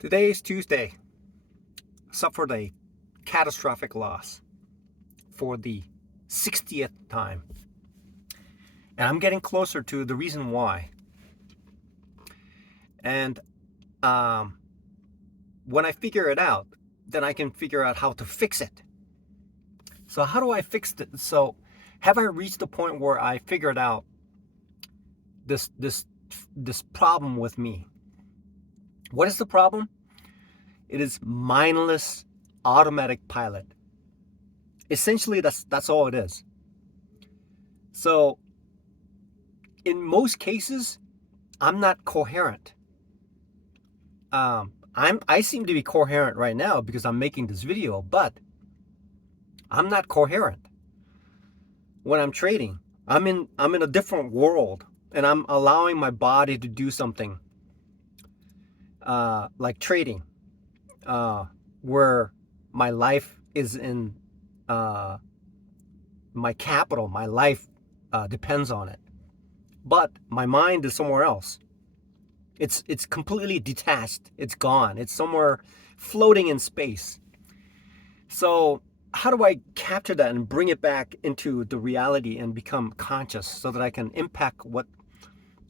Today is Tuesday. Suffered a catastrophic loss for the 60th time. And I'm getting closer to the reason why. And when I figure it out, then I can figure out how to fix it. So how do I fix it? So have I reached the point where I figured out this problem with me? What is the problem? It is mindless automatic pilot. Essentially, that's all it is. So in most cases, I'm not coherent. I seem to be coherent right now because I'm making this video, but I'm not coherent when I'm trading. I'm in a different world, and I'm allowing my body to do something like trading, where my life is in my capital. My life depends on it, but my mind is somewhere else. It's completely detached. It's gone. It's somewhere floating in space. So how do I capture that and bring it back into the reality and become conscious so that I can impact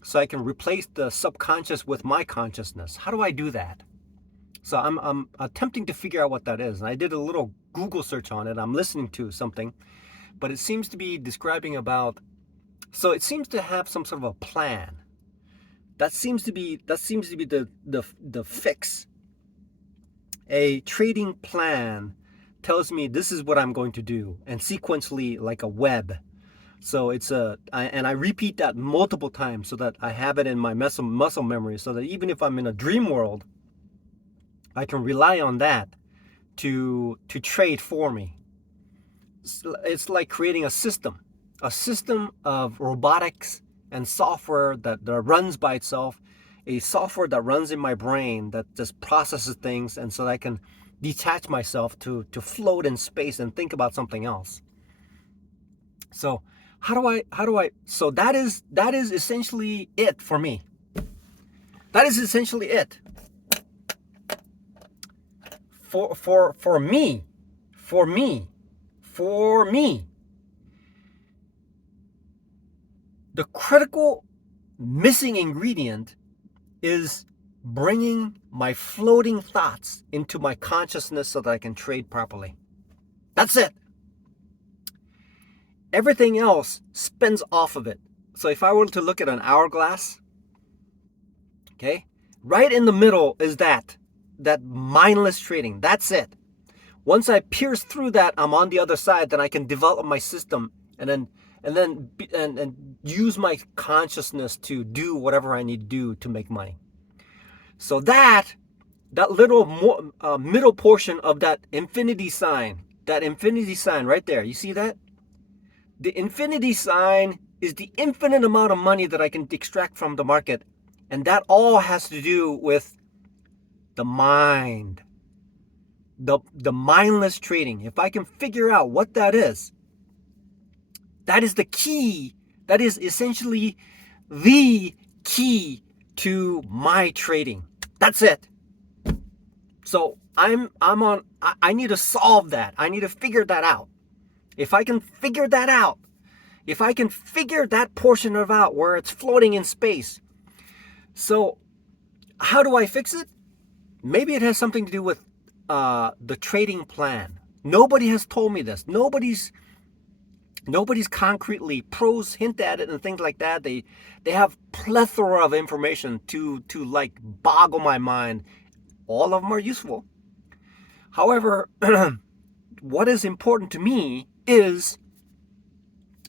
so I can replace the subconscious with my consciousness? How do I do that? So I'm attempting to figure out what that is. And I did a little Google search on it. I'm listening to something, but it seems to be describing so it seems to have some sort of a plan. That seems to be the fix. A trading plan tells me this is what I'm going to do, and sequentially like a web. So and I repeat that multiple times so that I have it in my muscle memory, so that even if I'm in a dream world, I can rely on that to trade for me. It's like creating a system of robotics and software that runs by itself, a software that runs in my brain that just processes things, and so that I can detach myself to float in space and think about something else. So how do I so that is essentially it for me. That is essentially it for me. The critical missing ingredient is bringing my floating thoughts into my consciousness so that I can trade properly. That's it. Everything else spins off of it. So if I were to look at an hourglass, okay, right in the middle is that mindless trading. That's it. Once I pierce through that, I'm on the other side. Then I can develop my system and use my consciousness to do whatever I need to do to make money. So that little middle portion of that infinity sign right there, you see that? The infinity sign is the infinite amount of money that I can extract from the market. And that all has to do with the mind, the mindless trading. If I can figure out what that is the key. That is essentially the key to my trading. That's it. So I need to solve that. I need to figure that out. If I can figure that out, if I can figure that portion of out where it's floating in space. So how do I fix it? Maybe it has something to do with the trading plan. Nobody has told me this. Nobody's concretely. Pros hint at it and things like that. They have plethora of information to like boggle my mind. All of them are useful. However, what is important to me is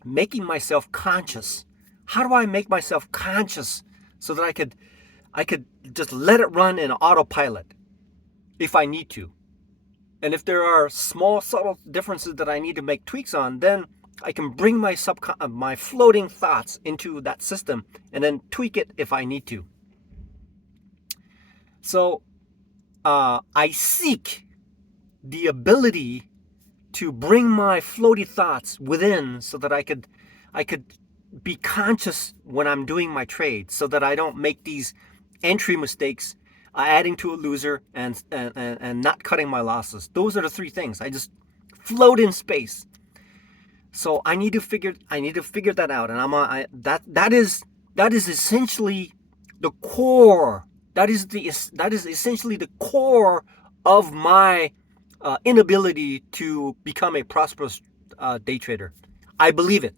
making myself conscious. How do I make myself conscious so that I could just let it run in autopilot if I need to? And if there are small, subtle differences that I need to make tweaks on, then I can bring my floating thoughts into that system and then tweak it if I need to. So I seek the ability to bring my floaty thoughts within so that I could be conscious when I'm doing my trade, so that I don't make these entry mistakes adding to a loser, and not cutting my losses. Those are the three things. I just float in space. So I need to figure that out, and that is essentially the core. That is essentially the core of my inability to become a prosperous day trader. I believe it.